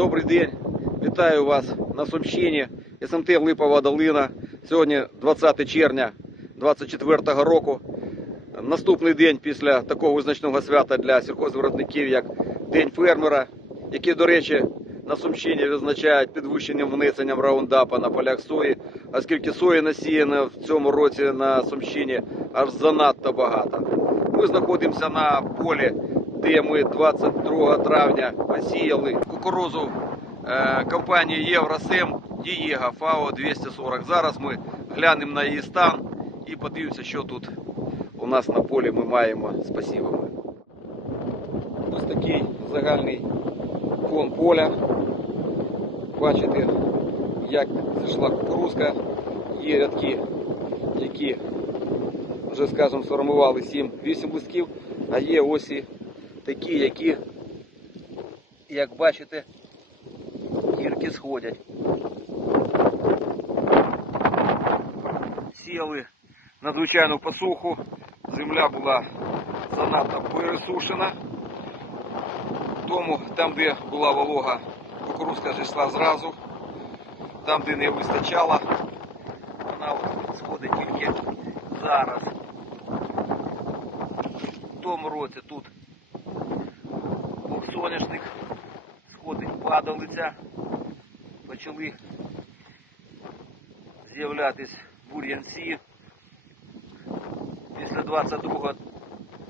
Добрий день, вітаю вас на Сумщині, СМТ Липова Долина. Сьогодні 20 червня 2024 року. Наступний день після такого визначного свята для сільхозвиробників, як День фермера, який, до речі, на Сумщині відзначають підвищенням внесенням раундапа на полях сої, оскільки сої насіяно в цьому році на Сумщині аж занадто багато. Ми знаходимося на полі, де ми 22 травня посіяли кукурузу е, компанії Євросем Дієга ФАО 240. Зараз ми глянемо на її стан і подивимося, що тут у нас на полі ми маємо з посівами. Ось такий загальний фон поля. Бачите, як зійшла кукурузка. Є рядки, які вже, скажімо, сформували 7-8 листків, а є ось такі, які, як бачите, гірки сходять. Сіяли надзвичайну посуху, земля була занадто пересушена. Тому там, де була волога, кукурузка зійшла зразу. Там, де не вистачало, вона сходить тільки зараз. В тому році тут падалиця, почали з'являтись бур'янці. Після 22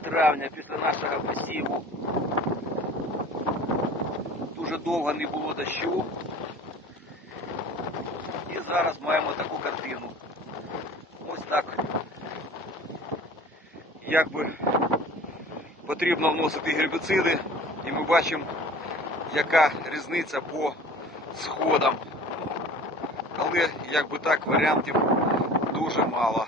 травня, після нашого посіву, дуже довго не було дощу. І зараз маємо таку картину. Ось так. Якби потрібно вносити гербіциди, і ми бачимо, яка різниця по сходам. Але якби так варіантів дуже мало.